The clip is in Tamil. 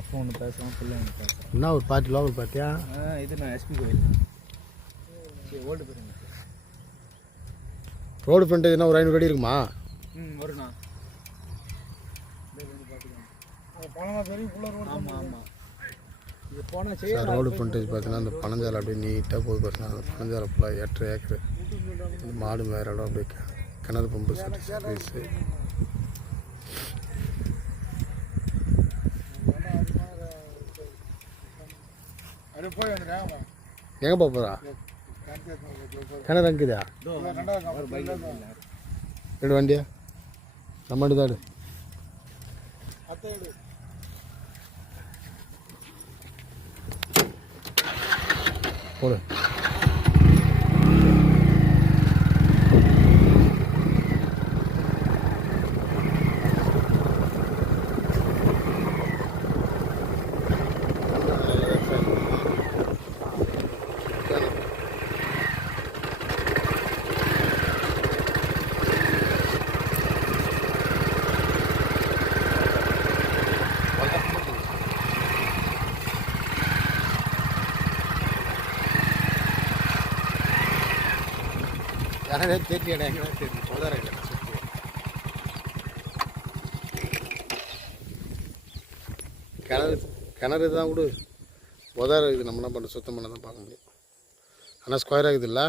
அப்போ ஒன்று பேசுவோம், பிள்ளை ஒன்று பேசுகிறேன். என்ன ஒரு பார்ட்டி, லோக்கல் பார்ட்டியா? இது நான் எஸ்பி கோயில் ஓல்டு பேருங்க. ரோடு ஃப்ரண்ட் என்ன ஒரு 500 அடி இருக்குமா? வருண்ணா. ஆமாம் ஆமாம். இது போனால் சார் ரோடு ஃப்ரண்டேஜ் பார்த்தீங்கன்னா அந்த பனஞ்சாலை அப்படியே நீட்டாக போய் பார்த்தீங்கன்னா அந்த பனஞ்சாலை ஃபுல்லாக 8 ஏக்கரு. அந்த மாடு மேற இடம் அப்படியே கிணறு பம்பு சர்வீஸு. எங்கே போகிறா? கிணறு அங்குதா? 2 வண்டியா? நம்ம தாடு போடு. யாரே தெரியல, எங்கே தெரியும் போதார இல்லை சுற்றி. கிணறு தான் கூட போதார இருக்குது. நம்ம என்ன பண்ண சுத்தம் பண்ண தான் பார்க்க முடியும். ஆனால் ஸ்கொயராக இருக்குது இல்லை?